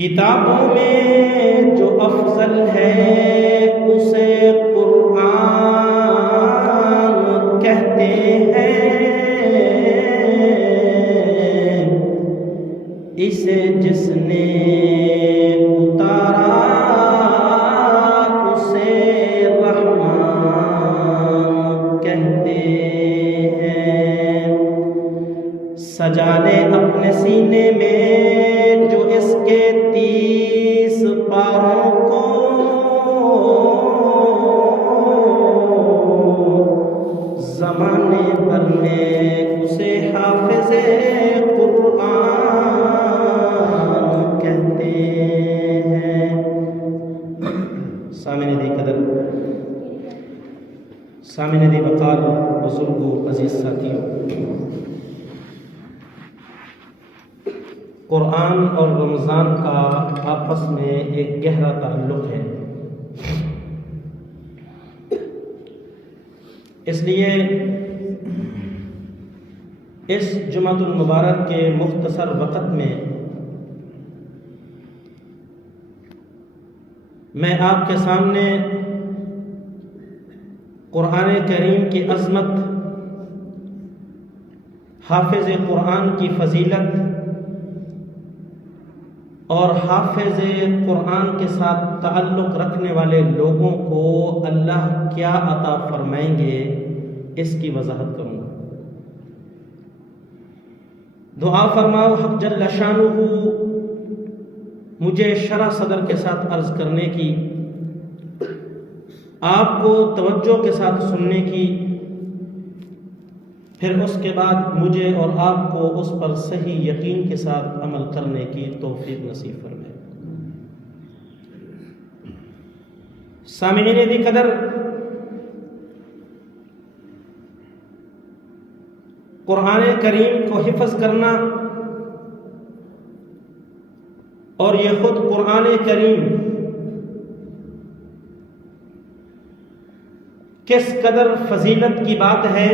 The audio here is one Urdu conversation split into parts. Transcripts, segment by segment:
کتابوں میں جو افضل ہے اسے قرآن کہتے ہیں، اسے جس نے اتارا اسے رحمان کہتے ہیں۔ سجا لے اپنے سینے میں جو اس کے 30 پاروں کو، زمانے بھر میں اسے حافظ قرآن کہتے ہیں۔ سامعین دی قدر، سامعین دی وقار، بزرگوں، عزیز ساتھیوں، قرآن اور رمضان کا آپس میں ایک گہرا تعلق ہے۔ اس لیے اس جمعۃ المبارک کے مختصر وقت میں میں آپ کے سامنے قرآن کریم کی عظمت، حافظ قرآن کی فضیلت اور حافظ قرآن کے ساتھ تعلق رکھنے والے لوگوں کو اللہ کیا عطا فرمائیں گے، اس کی وضاحت کروں گا۔ دعا فرماؤ حق جل شانہ مجھے شرح صدر کے ساتھ عرض کرنے کی، آپ کو توجہ کے ساتھ سننے کی، پھر اس کے بعد مجھے اور آپ کو اس پر صحیح یقین کے ساتھ عمل کرنے کی توفیق نصیب فرمائے۔ سامعین دی قدر، قرآن کریم کو حفظ کرنا اور یہ خود قرآن کریم کس قدر فضیلت کی بات ہے،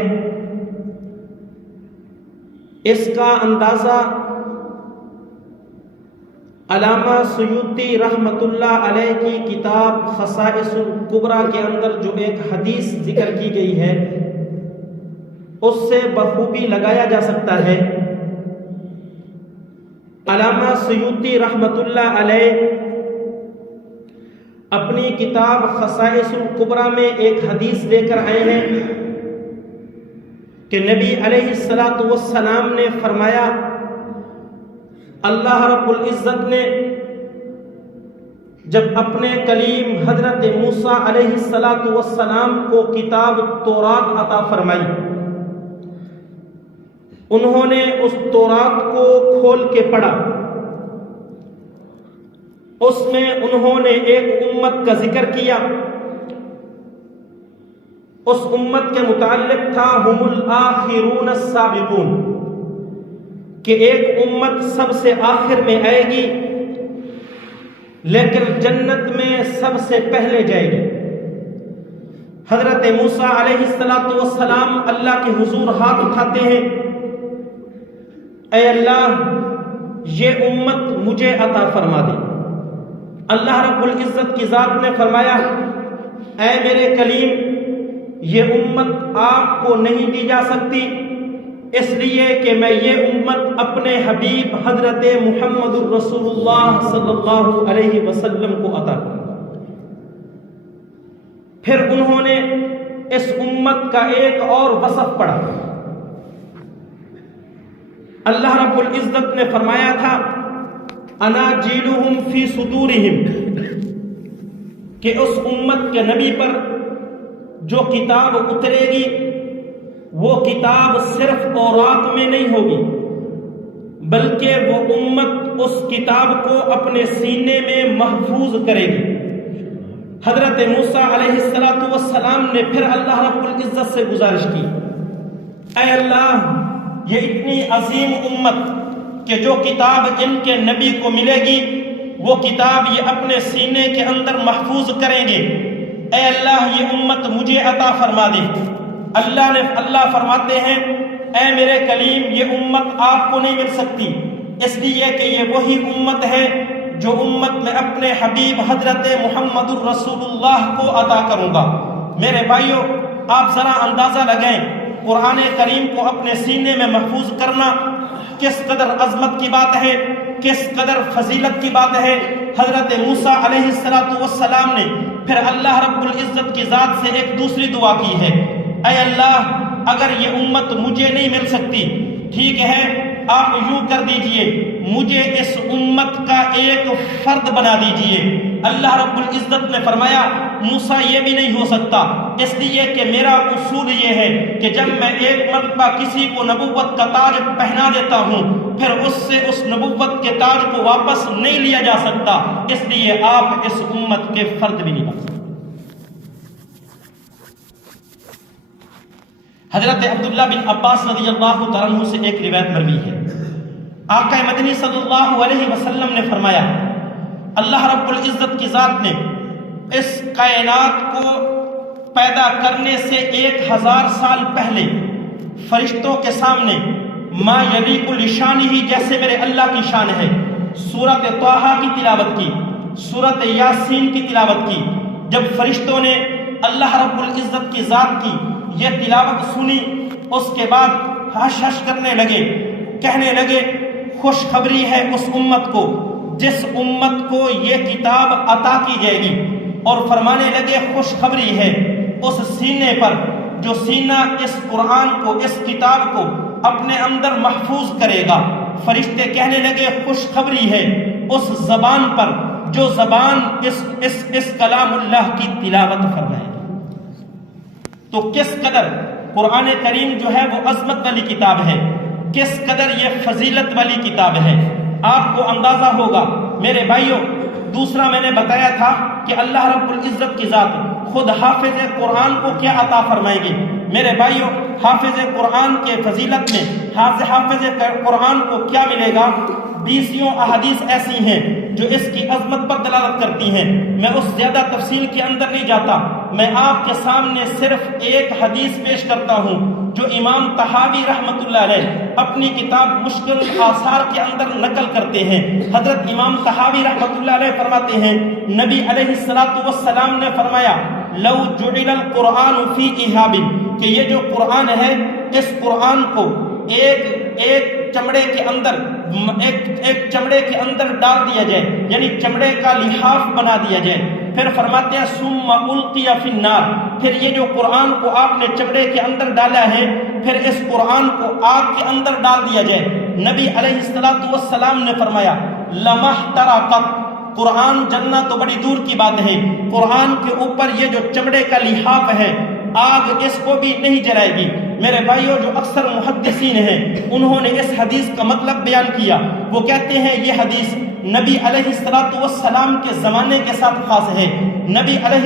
اس کا اندازہ علامہ سیوطی رحمۃ اللہ علیہ کی کتاب خصائص الکبریٰ کے اندر جو ایک حدیث ذکر کی گئی ہے اس سے بخوبی لگایا جا سکتا ہے۔ علامہ سیوطی رحمۃ اللہ علیہ اپنی کتاب خصائص الکبریٰ میں ایک حدیث لے کر آئے ہیں کہ نبی علیہ السلام نے فرمایا، اللہ رب العزت نے جب اپنے کلیم حضرت موسیٰ علیہ السلام کو کتاب تورات عطا فرمائی، انہوں نے اس تورات کو کھول کے پڑھا، اس میں انہوں نے ایک امت کا ذکر کیا، اس امت کے متعلق تھا ہم الآخرون السابقون، کہ ایک امت سب سے آخر میں آئے گی لیکن جنت میں سب سے پہلے جائے گی۔ حضرت موسیٰ علیہ السلام اللہ کے حضور ہاتھ اٹھاتے ہیں، اے اللہ یہ امت مجھے عطا فرما دے۔ اللہ رب العزت کی ذات نے فرمایا، اے میرے کلیم یہ امت آپ کو نہیں دی جا سکتی، اس لیے کہ میں یہ امت اپنے حبیب حضرت محمد الرسول اللہ صلی اللہ علیہ وسلم کو عطا کروں گا۔ پھر انہوں نے اس امت کا ایک اور وصف پڑھا، اللہ رب العزت نے فرمایا تھا اناجیلہم فی صدورہم، کہ اس امت کے نبی پر جو کتاب اترے گی وہ کتاب صرف تورات میں نہیں ہوگی بلکہ وہ امت اس کتاب کو اپنے سینے میں محفوظ کرے گی۔ حضرت موسیٰ علیہ السلام نے پھر اللہ رب العزت سے گزارش کی، اے اللہ یہ اتنی عظیم امت کہ جو کتاب ان کے نبی کو ملے گی وہ کتاب یہ اپنے سینے کے اندر محفوظ کریں گے، اے اللہ یہ امت مجھے عطا فرما دے۔ اللہ فرماتے ہیں، اے میرے کلیم یہ امت آپ کو نہیں مل سکتی، اس لیے کہ یہ وہی امت ہے جو امت میں اپنے حبیب حضرت محمد الرسول اللہ کو عطا کروں گا۔ میرے بھائیوں، آپ ذرا اندازہ لگائیں، قرآن کریم کو اپنے سینے میں محفوظ کرنا کس قدر عظمت کی بات ہے، کس قدر فضیلت کی بات ہے۔ حضرت موسیٰ علیہ السلام نے پھر اللہ رب العزت کی ذات سے ایک دوسری دعا کی ہے، اے اللہ، اگر یہ امت مجھے نہیں مل سکتی، ٹھیک ہے، آپ یوں کر دیجئے، مجھے اس امت کا ایک فرد بنا دیجئے۔ اللہ رب العزت نے فرمایا موسیٰ یہ بھی نہیں ہو سکتا، اس لیے کہ میرا اصول یہ ہے کہ جب میں ایک مرتبہ کسی کو نبوت کا تاج پہنا دیتا ہوں پھر اس سے اس نبوت کے تاج کو واپس نہیں لیا جا سکتا، اس لیے آپ اس امت کے فرد بھی نہیں بن سکتے۔ حضرت عبداللہ بن عباس رضی اللہ تعالیٰ عنہ سے ایک روایت مروی ہے، آقا مدنی صلی اللہ علیہ وسلم نے فرمایا اللہ رب العزت کی ذات نے اس کائنات کو پیدا کرنے سے 1000 سال پہلے فرشتوں کے سامنے ما یلیق لشانہ، جیسے میرے اللہ کی شان ہے، سورۃ طٰہٰ کی تلاوت کی، سورۃ یاسین کی تلاوت کی۔ جب فرشتوں نے اللہ رب العزت کی ذات کی یہ تلاوت سنی، اس کے بعد ہش ہش کرنے لگے، کہنے لگے خوشخبری ہے اس امت کو جس امت کو یہ کتاب عطا کی جائے گی، اور فرمانے لگے خوشخبری ہے اس سینے پر جو سینہ اس قرآن کو، اس کتاب کو اپنے اندر محفوظ کرے گا۔ فرشتے کہنے لگے خوشخبری ہے اس زبان پر جو زبان اس کلام اللہ کی تلاوت فرمائے گی۔ تو کس قدر قرآن کریم جو ہے وہ عظمت والی کتاب ہے، کس قدر یہ فضیلت والی کتاب ہے، آپ کو اندازہ ہوگا۔ میرے بھائیوں، دوسرا میں نے بتایا تھا کہ اللہ رب العزت کی ذات خود حافظ قرآن کو کیا عطا فرمائے گی۔ میرے بھائیوں، حافظ قرآن کے فضیلت میں حافظ قرآن کو کیا ملے گا؟ 20 احادیث ایسی ہیں جو اس کی عظمت پر دلالت کرتی ہیں۔ میں اس زیادہ تفصیل کے اندر نہیں جاتا، میں آپ کے سامنے صرف ایک حدیث پیش کرتا ہوں جو امام طحاوی رحمۃ اللہ علیہ اپنی کتاب مشکل آثار کے اندر نقل کرتے ہیں۔ حضرت امام طحاوی رحمۃ اللہ علیہ فرماتے ہیں نبی علیہ السلام نے فرمایا لو جعل القرآن فی اہاب، کہ یہ جو قرآن ہے اس قرآن کو ایک چمڑے کے اندر ایک چمڑے کے اندر ڈال دیا جائے، یعنی چمڑے کا لحاف بنا دیا جائے۔ پھر فرماتے ہیں ثم القی فی النار، پھر یہ جو قرآن کو آپ نے چمڑے کے اندر ڈالا ہے پھر اس قرآن کو آگ کے اندر ڈال دیا جائے۔ نبی علیہ السلام نے فرمایا لمحترقت، قرآن جلنا تو بڑی دور کی بات ہے، قرآن کے اوپر یہ جو چمڑے کا لحاف ہے آگ اس کو بھی نہیں جلائے گی۔ میرے بھائیوں، جو اکثر محدثین ہیں انہوں نے اس حدیث کا مطلب بیان کیا، وہ کہتے ہیں یہ حدیث نبی علیہ السلام کے زمانے کے ساتھ خاص ہے۔ نبی علیہ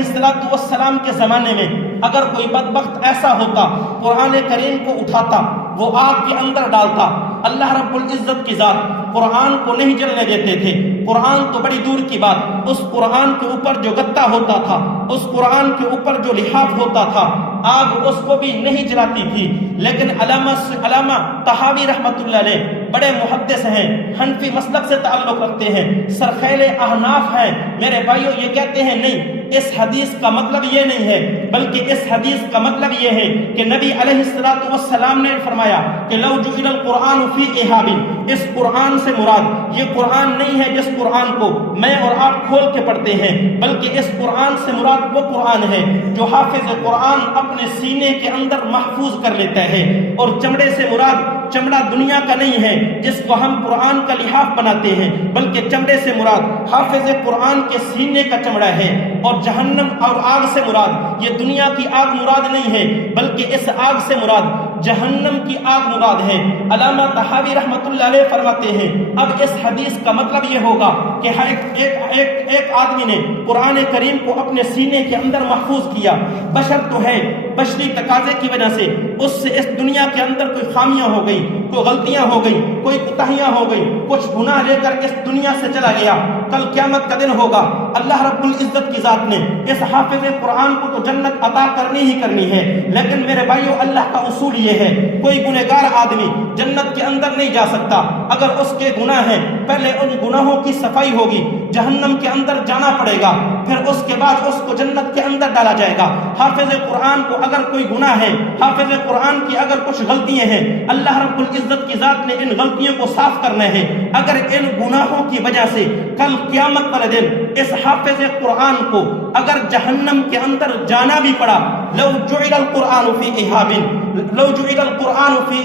السلام کے زمانے میں اگر کوئی بدبخت ایسا ہوتا قرآن کریم کو اٹھاتا وہ آگ کے اندر ڈالتا، اللہ رب العزت کی ذات قرآن کو نہیں جلنے دیتے تھے۔ قرآن تو بڑی دور کی بات، اس قرآن کے اوپر جو گتا ہوتا تھا، اس قرآن کے اوپر جو لحاف ہوتا تھا، آگ اس کو بھی نہیں جلاتی تھی۔ لیکن علامہ طحاوی رحمۃ اللہ علیہ بڑے محدث ہیں، حنفی مسلک سے تعلق رکھتے ہیں، سرخیل احناف ہیں۔ میرے بھائیوں، یہ کہتے ہیں نہیں، اس حدیث کا مطلب یہ نہیں ہے، بلکہ اس حدیث کا مطلب یہ ہے کہ نبی علیہ السلام نے فرمایا کہ لو جعل القرآن فی اہاب، اس قرآن سے مراد یہ قرآن نہیں ہے جس قرآن کو میں اور آپ کھول کے پڑھتے ہیں، بلکہ اس قرآن سے مراد وہ قرآن ہے جو حافظ قرآن اپنے سینے کے اندر محفوظ کر لیتا ہے۔ اور چمڑے سے مراد چمڑا دنیا کا نہیں ہے جس کو ہم قرآن کا لحاف بناتے ہیں، بلکہ چمڑے سے مراد حافظ قرآن کے سینے کا چمڑا ہے۔ اور جہنم اور آگ سے مراد یہ دنیا کی آگ مراد نہیں ہے، بلکہ اس آگ سے مراد جہنم کی آگ مراد ہے۔ علامہ طحاوی رحمۃ اللہ علیہ فرماتے ہیں اب اس حدیث کا مطلب یہ ہوگا کہ ایک آدمی نے قرآن کریم کو اپنے سینے کے اندر محفوظ کیا، بشر تو ہے، بشری تقاضے کی وجہ سے اس سے اس دنیا کے اندر کوئی خامیاں ہو گئی، کوئی غلطیاں ہو گئی، کوئی کوتاہیاں ہو گئی، کچھ گناہ لے کر اس دنیا سے چلا گیا، کل قیامت کا دن ہوگا، اللہ رب العزت کی ذات نے اس حافظ قرآن کو تو جنت عطا کرنی ہی کرنی ہے۔ لیکن میرے بھائیوں، اللہ کا اصول یہ ہے کوئی گنہگار آدمی جنت کے اندر نہیں جا سکتا۔ اگر اس کے گناہ ہیں، پہلے ان گناہوں کی صفائی ہوگی، جہنم کے اندر جانا پڑے گا، پھر اس کے بعد اس کو جنت کے اندر ڈالا جائے گا۔ حافظ قرآن کو اگر کوئی گناہ ہے، حافظ قرآن کی اگر کچھ غلطیاں ہیں، اللہ رب العزت کی ذات نے ان غلطیوں کو صاف کرنا ہے۔ اگر ان گناہوں کی وجہ سے کل قیامت والے دن اس حافظ قرآن کو اگر جہنم کے اندر جانا بھی پڑا، لو جعل القرآن فی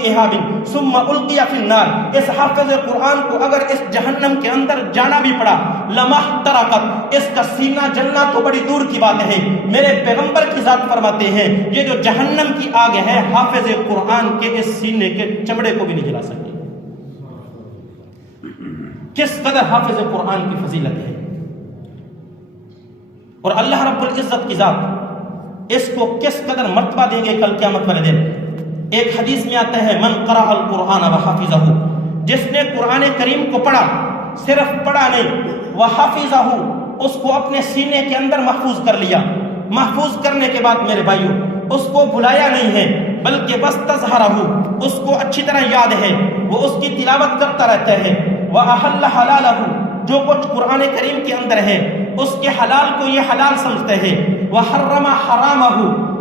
احاب ثم القی فی النار، اس حافظ قرآن کو اگر اس جہنم کے اندر جانا بھی پڑا، لمح ترکت، اس کا سینہ جلنا تو بڑی دور کی بات ہے۔ میرے پیغمبر کی ذات فرماتے ہیں یہ جو جہنم کی آگ ہے، حافظ قرآن کے اس سینے کے چمڑے کو بھی نہیں جلا سکتی۔ کس قدر حافظ قرآن کی فضیلت ہے، اور اللہ رب العزت کی ذات اس کو کس قدر مرتبہ دیں گے کل قیامت والے دن۔ ایک حدیث میں آتا ہے من قرأ القرآن وحافظہ، جس نے قرآن کریم کو پڑھا، صرف پڑھا نہیں، وحافظہ، اس کو اپنے سینے کے اندر محفوظ کر لیا۔ محفوظ کرنے کے بعد میرے بھائیوں اس کو بھلایا نہیں ہے، بلکہ وستظہرہ، اس کو اچھی طرح یاد ہے، وہ اس کی تلاوت کرتا رہتا ہے۔ وأحل حلالہ، جو کچھ قرآن کریم کے اندر ہے اس کے حلال کو یہ حلال سمجھتے ہیں۔ وحرم حرامہ،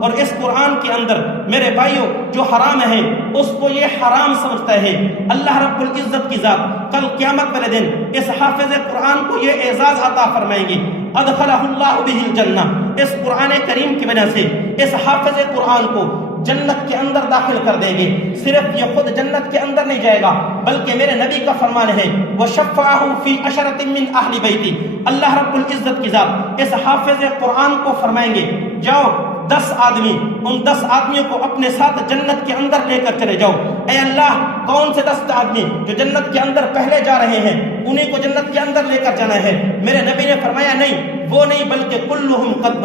اور اس قرآن کے اندر میرے بھائیوں جو حرام ہے اس کو یہ حرام سمجھتا ہے۔ اللہ رب العزت کی ذات کل قیامت والے دن اس حافظ قرآن کو یہ اعزاز عطا فرمائیں گی، ادخلہ اللہ بہ الجنہ، اس قرآن کریم کی وجہ سے اس حافظ قرآن کو جنت کے اندر داخل کر دیں گے۔ صرف یہ خود جنت کے اندر نہیں جائے گا، بلکہ میرے نبی کا فرمان ہے وَشَفَّعَهُ فِي عَشَرَةٍ مِّنْ أَهْلِ بَيْتِهِ، اللہ رب العزت کی ذات اس حافظ قرآن کو فرمائیں گے جاؤ 10 آدمی، ان 10 آدمیوں کو اپنے ساتھ جنت کے اندر لے کر چلے جاؤ۔ اے اللہ کون سے 10 آدمی جو جنت کے اندر پہلے جا رہے ہیں انہیں کو جنت کے اندر لے کر جانا ہے؟ میرے نبی نے فرمایا نہیں، وہ نہیں، بلکہ کلہم قد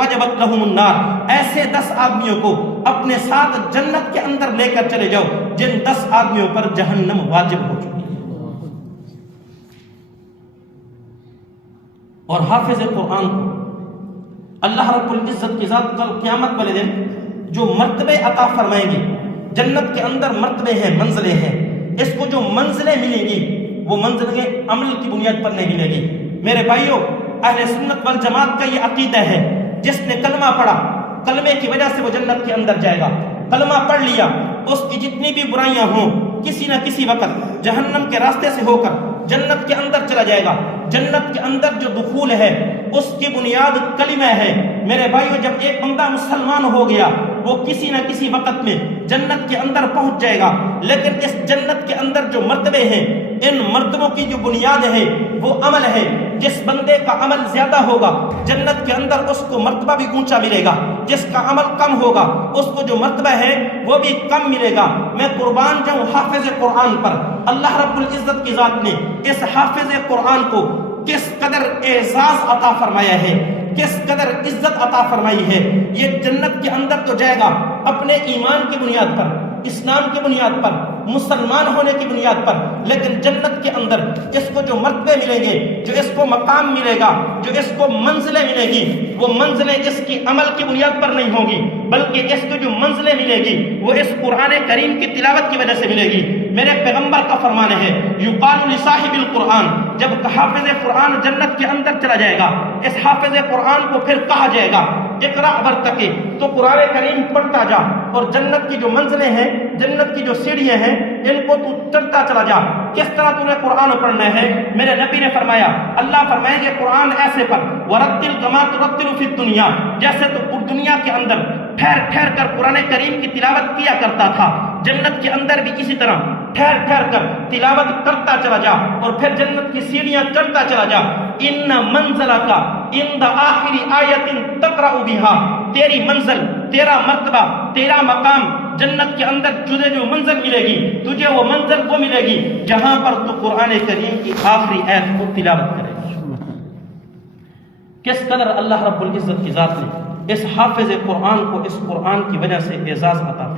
وجبت لہم النار، ایسے 10 آدمیوں کو اپنے ساتھ جنت کے اندر لے کر چلے جاؤ جن 10 آدمیوں پر جہنم واجب ہو چکی ہے۔ اور حافظ قرآن کو اللہ رب العزت کی ذات کل قیامت والے دن جو مرتبے عطا فرمائیں گے، جنت کے اندر مرتبے ہیں، منزلیں ہیں، اس کو جو منزلیں ملیں گی وہ منزلیں عمل کی بنیاد پر نہیں ملے گی۔ میرے بھائیوں اہل سنت والجماعت کا یہ عقیدہ ہے، جس نے کلمہ پڑھا کلمے کی وجہ سے وہ جنت کے اندر جائے گا۔ کلمہ پڑھ لیا، اس کی جتنی بھی برائیاں ہوں کسی نہ کسی وقت جہنم کے راستے سے ہو کر جنت کے اندر چلا جائے گا۔ جنت کے اندر جو دخول ہے اس کی بنیاد کلمہ ہے۔ میرے بھائیو جب ایک بندہ مسلمان ہو گیا وہ کسی نہ کسی وقت میں جنت کے اندر پہنچ جائے گا، لیکن اس جنت کے اندر جو مرتبے ہیں ان مرتبوں کی جو بنیاد ہے وہ عمل ہے۔ جس بندے کا عمل زیادہ ہوگا جنت کے اندر اس کو مرتبہ بھی اونچا ملے گا، جس کا عمل کم ہوگا اس کو جو مرتبہ ہے وہ بھی کم ملے گا۔ میں قربان جاؤں حافظ قرآن پر، اللہ رب العزت کی ذات نے اس حافظ قرآن کو کس قدر اعزاز عطا فرمایا ہے، کس قدر عزت عطا فرمائی ہے۔ یہ جنت کے اندر تو جائے گا اپنے ایمان کی بنیاد پر، اسلام کی بنیاد پر، مسلمان ہونے کی بنیاد پر، لیکن جنت کے اندر اس کو جو مرتبے ملیں گے، جو اس کو مقام ملے گا، جو اس کو منزلیں ملے گی، وہ منزلیں اس کی عمل کی بنیاد پر نہیں ہوں گی، بلکہ اس کو جو منزلیں ملے گی وہ اس قرآن کریم کی تلاوت کی وجہ سے ملے گی۔ میرے پیغمبر کا فرمان ہے یقال لصاحب القرآن، جب حافظ قرآن جنت کے اندر چلا جائے گا اس حافظ قرآن کو پھر کہا جائے گا اقرأ ورتقی، تو قرآن کریم پڑھتا جا اور جنت کی جو منزلیں ہیں، جنت کی جو سیڑھیاں ہیں ان کو تو چڑھتا چلا جا۔ کس طرح تو نے قرآن پڑھنا ہے؟ میرے نبی نے فرمایا، اللہ فرمائیں گے قرآن ایسے پر ورتل کما ترتل فی الدنیا، جیسے تو دنیا کے اندر ٹھہر ٹھہر کر قرآن کریم کی تلاوت کیا کرتا تھا، جنت کے اندر بھی اسی طرح ٹھہر ٹھہر کر تلاوت کرتا چلا جا اور پھر جنت کی سیڑھیاں چڑھتا چلا جا۔ ان منزلک عند آخر آیت تقرأ بها، تیری منزل، تیرا مرتبہ، تیرا مقام جنت کے اندر تجھے جو منزل ملے گی، تجھے وہ منزل وہ ملے گی جہاں پر تو قرآن کریم کی آخری آیت کو تلاوت کرے گا۔ کس قدر اللہ رب العزت کی ذات نے اس حافظ قرآن کو اس قرآن کی وجہ سے اعزاز عطا